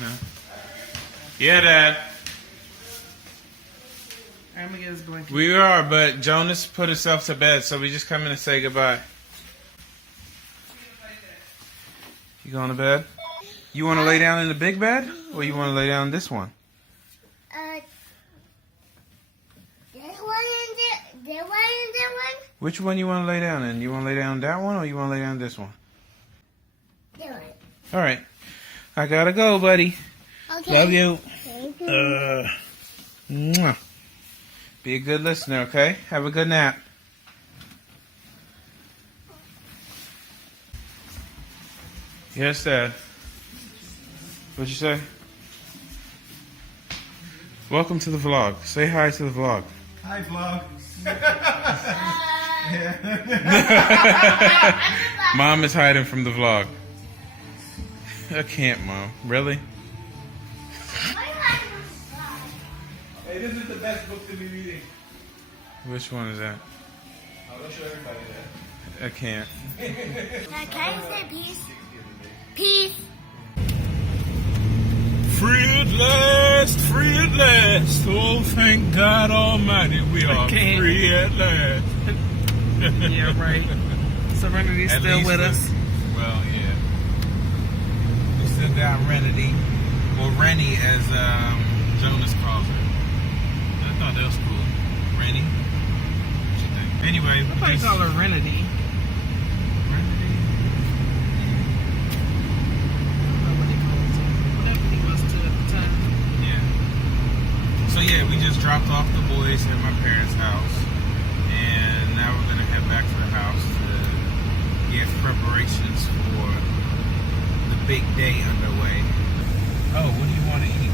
No. Yeah, Dad. I'm gonna get his blanket. We are, but Jonas put himself to bed, so we just come in and say goodbye. You going to bed? You want to lay down in the big bed, or you want to lay down in this one? This one and this one and that one. Which one you want to lay down in? You want to lay down that one, or you want to lay down this one? This one. All right. I gotta go, buddy. Okay. Love you. Thank you. Mwah. Be a good listener, okay? Have a good nap. Yes, Dad. What'd you say? Welcome to the vlog. Say hi to the vlog. Hi, vlog. Mom is hiding from the vlog. I can't, Mom. Really? Hey, this is the best book to be reading. Which one is that? I'll show everybody that. I can't. Can you say peace? Peace. Free at last, free at last. Oh, thank God Almighty, we are can't. free at last. Yeah, right. Serenity's At still least with us. Well, yeah. We still got Renity. Well, Rennie, as Jonas calls her. I thought that was cool. Rennie? What you think? Anyway, I thought you call her Renity. Renity? I don't know what he calls her. Whatever he was to at the time. Yeah. So yeah, we just dropped off the boys at my parents' house, and now we're gonna head back to the house to get preparations for the big day underway. Oh, what do you want to eat?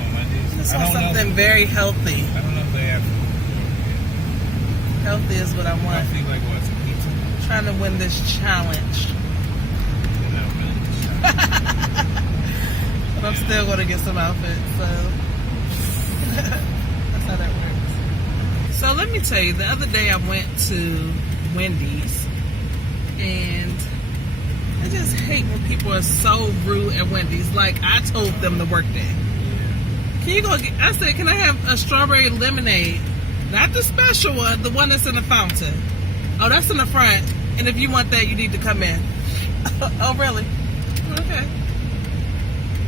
On Mondays? This I was don't know. something very healthy. I don't know if they have food for Healthy is what I it. I want. think like what, some pizza? I'm trying to win this challenge. You know, man. But I'm still going to get some outfits, so that's how that works. So let me tell you, the other day I went to Wendy's, and I just hate when people are so rude at Wendy's. Like, I told them to work there. Can you go get, I said, can I have a strawberry lemonade? Not the special one, the one that's in the fountain. Oh, that's in the front. And if you want that, you need to come in. Oh, really? Okay.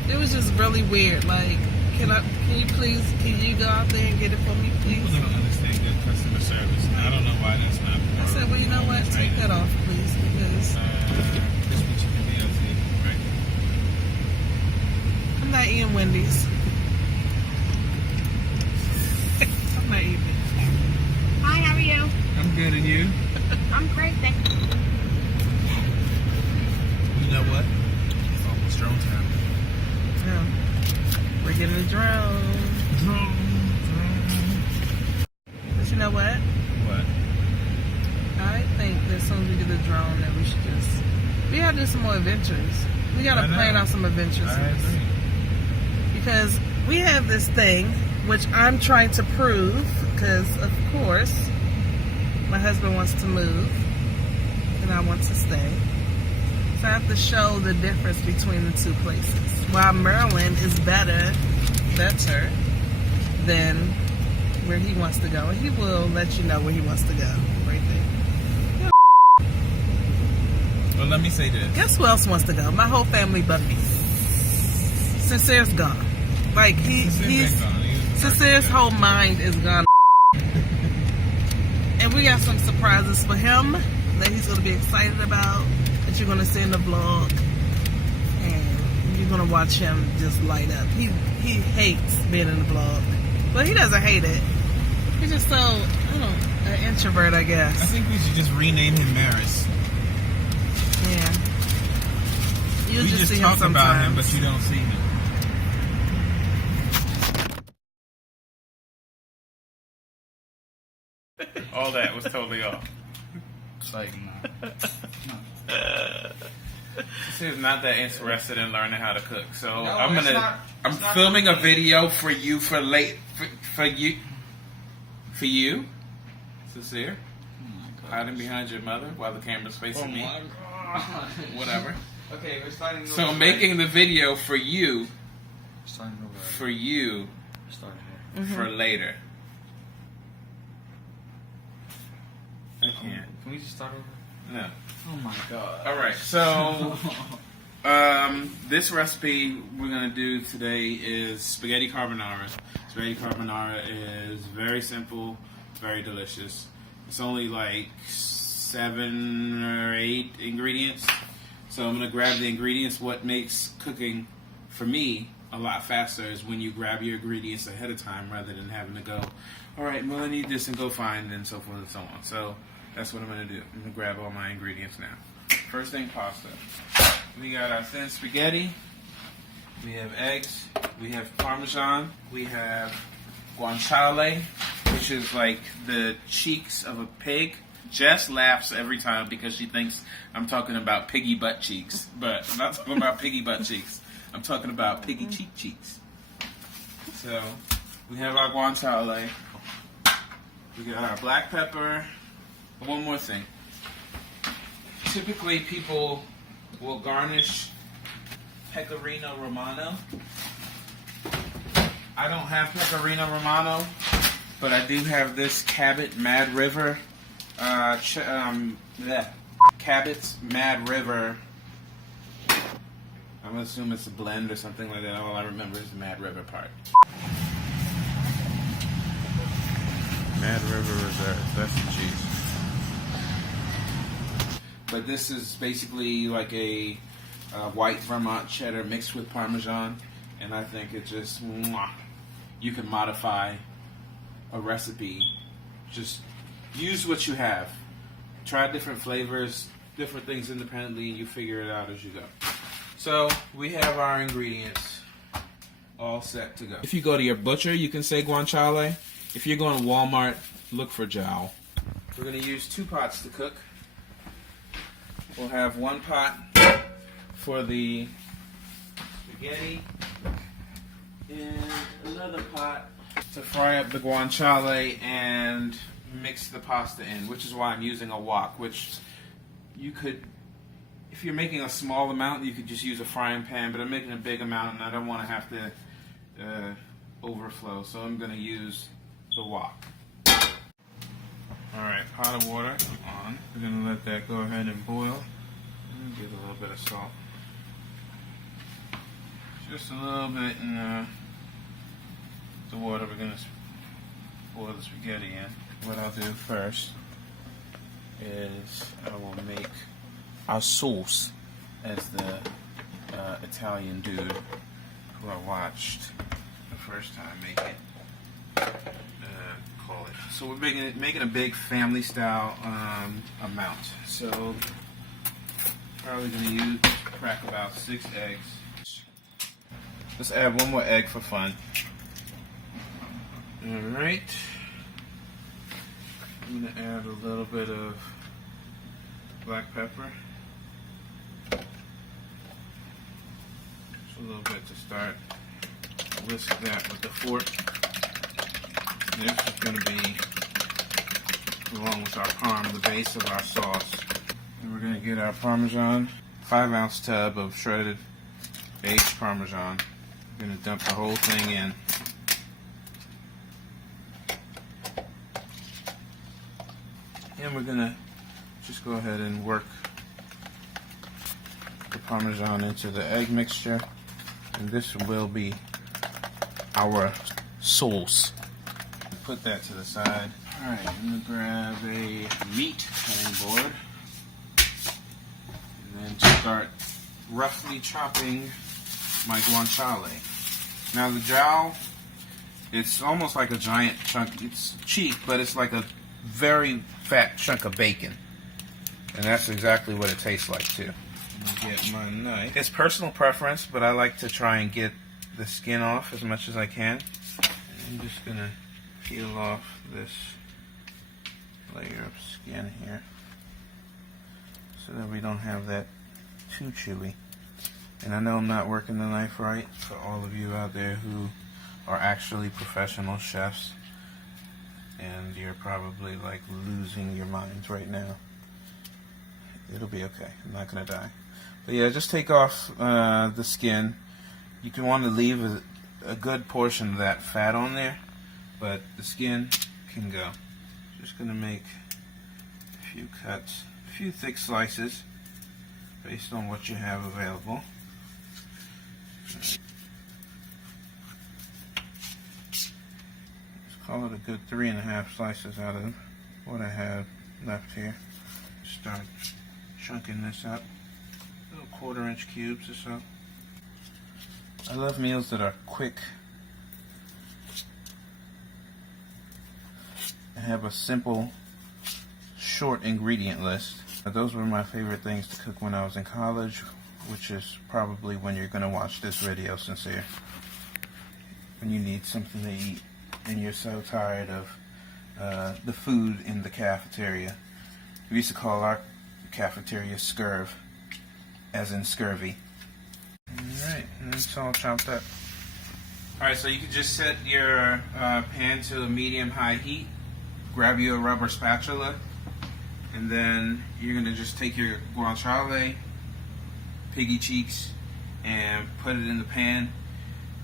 It was just really weird. Like, can you go out there and get it for me, please? People don't understand good customer service. And I don't know why that's not. I said, well, you know what? Take that off, please, because Crispy chicken BLT, right? I'm not eating Wendy's. I'm not eating it. Hi, how are you? I'm good, and you? I'm great, thank you. You know what? It's almost drone time. Yeah. We're getting a drone. Drone. But you know what? What? I think that as soon as we get a drone, that we gotta do some more adventures. We gotta I know. plan out some adventures. I agree. Because we have this thing, which I'm trying to prove, because of course, my husband wants to move, and I want to stay. So I have to show the difference between the two places. While Maryland is better than where he wants to go. And he will let you know where he wants to go, right there. Well, let me say this. Guess who else wants to go? My whole family but me. Sincere's gone. Like, Sincere's whole mind is gone. And we got some surprises for him that he's going to be excited about, that you're going to see in the vlog. And you're going to watch him just light up. He hates being in the vlog. But he doesn't hate it. He's just so, an introvert, I guess. I think we should just rename him Maris. Yeah. You'll We just see talk him about him, sometimes. but you don't see him. All that was totally off. Like, nah. She's not that interested in learning how to cook, so No, I'm it's gonna. not- I'm it's not filming a for me. video for you for you, Sincere, hiding behind your mother while the camera's facing me. God. Whatever. Okay, we're starting. So I'm making the video for you, Starting over. for you, Starting here. for later. I can't. Can we just start over? No. Oh my god. All right. So this recipe we're gonna do today is spaghetti carbonara. Spaghetti carbonara is very simple, very delicious. It's only like 7 or 8 ingredients. So I'm gonna grab the ingredients. What makes cooking for me a lot faster is when you grab your ingredients ahead of time rather than having to go, all right, well I need this and go find and so forth and so on. So that's what I'm gonna do. I'm gonna grab all my ingredients now. First thing, pasta. We got our thin spaghetti. We have eggs. We have Parmesan. We have guanciale, which is like the cheeks of a pig. Jess laughs every time because she thinks I'm talking about piggy butt cheeks. But I'm not talking about piggy butt cheeks. I'm talking about piggy cheek cheeks. So, we have our guanciale. We got our black pepper. One more thing. Typically, people will garnish pecorino romano. I don't have pecorino romano, but I do have this Cabot Mad River. Cabot's Mad River. I'm gonna assume it's a blend or something like that. All I remember is the Mad River part. Mad River Reserve. That's the cheese. But this is basically like a white Vermont cheddar mixed with Parmesan, and I think it just you can modify a recipe. Just use what you have. Try different flavors, different things independently, and you figure it out as you go. So we have our ingredients all set to go. If you go to your butcher, you can say guanciale. If you're going to Walmart, look for Jowl. We're going to use 2 pots to cook. We'll have 1 pot for the spaghetti and another pot to fry up the guanciale and mix the pasta in, which is why I'm using a wok, which you could, if you're making a small amount, you could just use a frying pan, but I'm making a big amount and I don't want to have to overflow, so I'm going to use the wok. Alright, pot of water on. We're going to let that go ahead and boil. And give a little bit of salt. Just a little bit in the water. We're going to boil the spaghetti in. What I'll do first is I will make our sauce, as the Italian dude who I watched the first time make it. Call it. So we're making a big family style amount. So probably gonna crack about 6 eggs. Let's add 1 more egg for fun. All right. I'm gonna add a little bit of black pepper. Just a little bit to start. Whisk that with the fork. This is going to be, along with our parm, the base of our sauce. And we're going to get our Parmesan, 5-ounce tub of shredded aged Parmesan. We're going to dump the whole thing in. And we're going to just go ahead and work the Parmesan into the egg mixture. And this will be our sauce. Put that to the side. Alright, I'm going to grab a meat cutting board and then start roughly chopping my guanciale. Now the jowl, it's almost like a giant chunk. It's cheap, but it's like a very fat chunk of bacon. And that's exactly what it tastes like too. I'm going to get my knife. It's personal preference, but I like to try and get the skin off as much as I can. I'm just going to peel off this layer of skin here so that we don't have that too chewy. And I know I'm not working the knife right for all of you out there who are actually professional chefs, and you're probably like losing your minds right now. It'll be okay. I'm not gonna die. But yeah, just take off the skin. You can want to leave a good portion of that fat on there, but the skin can go. Just gonna make a few cuts, a few thick slices based on what you have available. Let's call it a good 3.5 slices out of what I have left here. Start chunking this up, little 1/4-inch cubes or so. I love meals that are quick. I have a simple, short ingredient list. Those were my favorite things to cook when I was in college, which is probably when you're going to watch this video, Syncere. When you need something to eat and you're so tired of the food in the cafeteria. We used to call our cafeteria scurv, as in scurvy. Alright, and it's all chopped up. Alright, so you can just set your pan to a medium-high heat. Grab you a rubber spatula, and then you're going to just take your guanciale, piggy cheeks, and put it in the pan.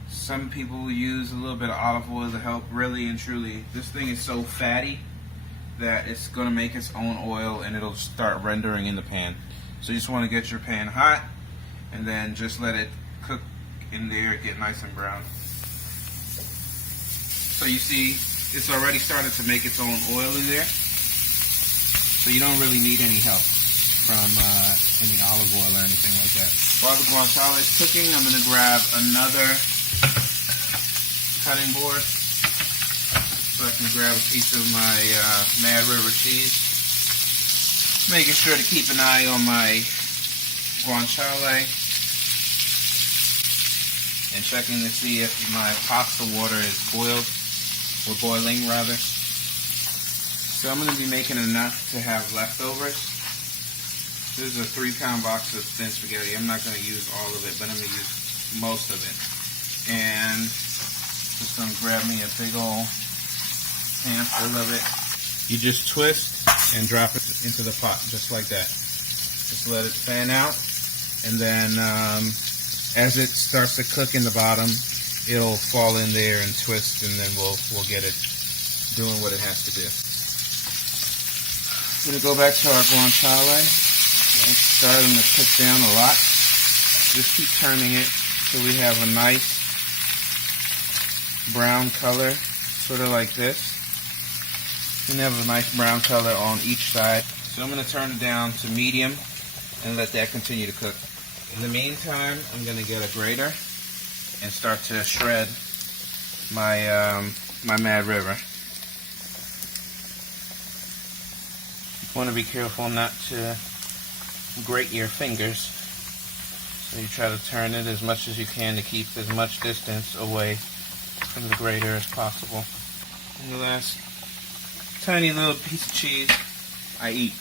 Some people use a little bit of olive oil to help. Really and truly, this thing is so fatty that it's going to make its own oil and it'll start rendering in the pan. So you just want to get your pan hot and then just let it cook in there, get nice and brown. So you see, it's already started to make its own oil in there. So you don't really need any help from any olive oil or anything like that. While the guanciale is cooking, I'm going to grab another cutting board so I can grab a piece of my Mad River cheese. Making sure to keep an eye on my guanciale and checking to see if my pasta water is boiled. Or boiling rather. So I'm going to be making enough to have leftovers. This is a 3-pound box of thin spaghetti. I'm not going to use all of it, but I'm going to use most of it. And just going to grab me a big old handful of it. You just twist and drop it into the pot, just like that. Just let it fan out, and then as it starts to cook in the bottom, it'll fall in there and twist, and then we'll get it doing what it has to do. I'm gonna go back to our guanciale. It's starting to cook down a lot. Just keep turning it till we have a nice brown color, sort of like this. You can have a nice brown color on each side. So I'm gonna turn it down to medium and let that continue to cook. In the meantime, I'm gonna get a grater and start to shred my my Mad River. You want to be careful not to grate your fingers. So you try to turn it as much as you can to keep as much distance away from the grater as possible. And the last tiny little piece of cheese I eat.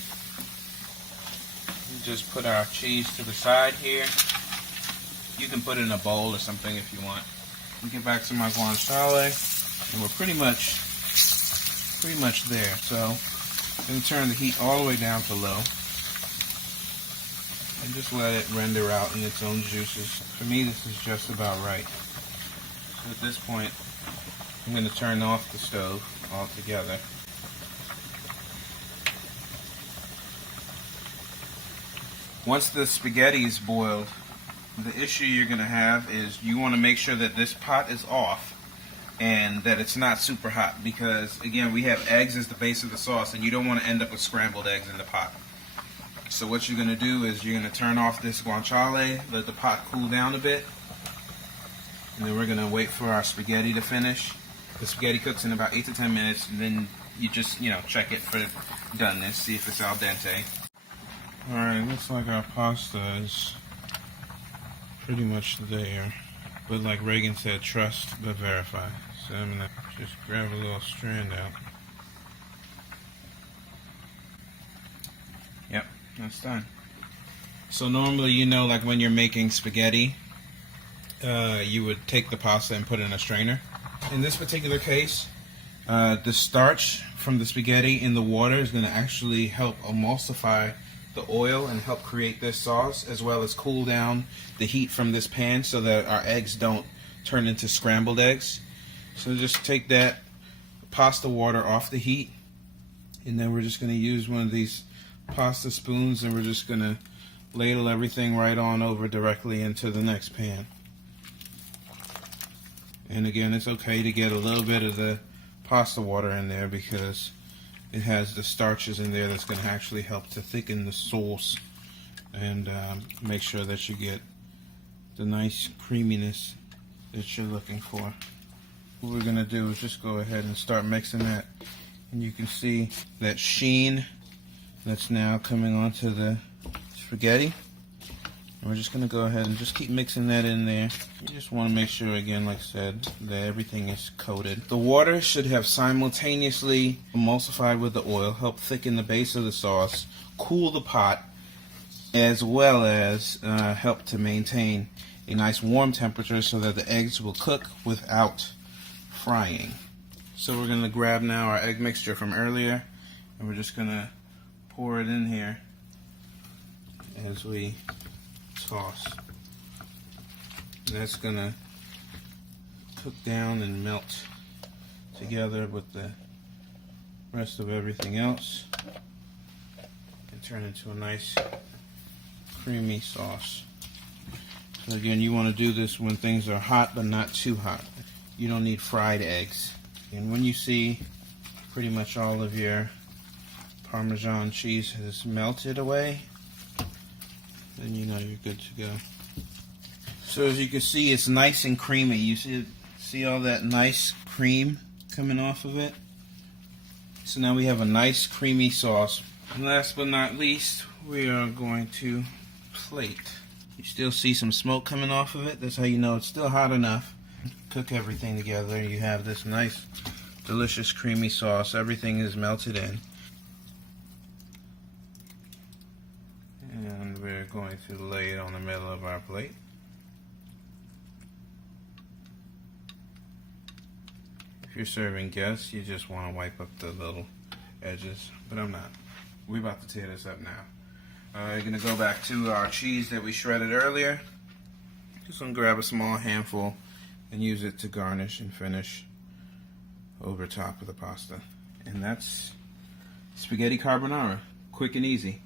We just put our cheese to the side here. You can put it in a bowl or something if you want. We get back to my guanciale, and we're pretty much there. So I'm going to turn the heat all the way down to low and just let it render out in its own juices. For me, this is just about right. So at this point, I'm going to turn off the stove altogether. Once the spaghetti is boiled, the issue you're going to have is you want to make sure that this pot is off and that it's not super hot, because again, we have eggs as the base of the sauce and you don't want to end up with scrambled eggs in the pot. So what you're going to do is you're going to turn off this guanciale, let the pot cool down a bit, and then we're going to wait for our spaghetti to finish. The spaghetti cooks in about 8 to 10 minutes, and then you just, check it for doneness, see if it's al dente. Alright, looks like our pasta is pretty much there. But like Reagan said, trust but verify. So I'm going to just grab a little strand out. Yep, that's done. So normally, like when you're making spaghetti, you would take the pasta and put it in a strainer. In this particular case, the starch from the spaghetti in the water is going to actually help emulsify the oil and help create this sauce, as well as cool down the heat from this pan so that our eggs don't turn into scrambled eggs. So just take that pasta water off the heat, and then we're just going to use one of these pasta spoons, and we're just going to ladle everything right on over directly into the next pan. And again, it's okay to get a little bit of the pasta water in there because it has the starches in there that's going to actually help to thicken the sauce and make sure that you get the nice creaminess that you're looking for. What we're going to do is just go ahead and start mixing that, and you can see that sheen that's now coming onto the spaghetti. And we're just going to go ahead and just keep mixing that in there. You just want to make sure, again, like I said, that everything is coated. The water should have simultaneously emulsified with the oil, help thicken the base of the sauce, cool the pot, as well as help to maintain a nice warm temperature so that the eggs will cook without frying. So we're going to grab now our egg mixture from earlier, and we're just going to pour it in here as we toss. That's gonna cook down and melt together with the rest of everything else and turn into a nice creamy sauce. So again, you want to do this when things are hot but not too hot. You don't need fried eggs. And when you see pretty much all of your Parmesan cheese has melted away, then you know you're good to go. So as you can see, it's nice and creamy. You see all that nice cream coming off of it? So now we have a nice creamy sauce. And last but not least, we are going to plate. You still see some smoke coming off of it. That's how you know it's still hot enough. Cook everything together and you have this nice, delicious creamy sauce. Everything is melted in. And we're going to lay it on the middle of our plate. If you're serving guests, you just want to wipe up the little edges, but I'm not. We're about to tear this up now. We're going to go back to our cheese that we shredded earlier. Just going to grab a small handful and use it to garnish and finish over top of the pasta. And that's spaghetti carbonara. Quick and easy.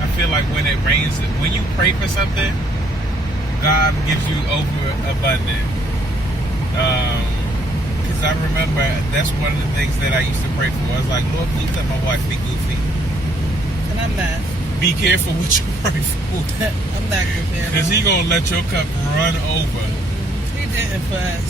I feel like when it rains, when you pray for something, God gives you overabundant. Because I remember that's one of the things that I used to pray for. I was like, Lord, please let my wife be goofy. And I'm not. Be careful what you pray for. I'm not good there. Because He going to let your cup run over. He didn't for us.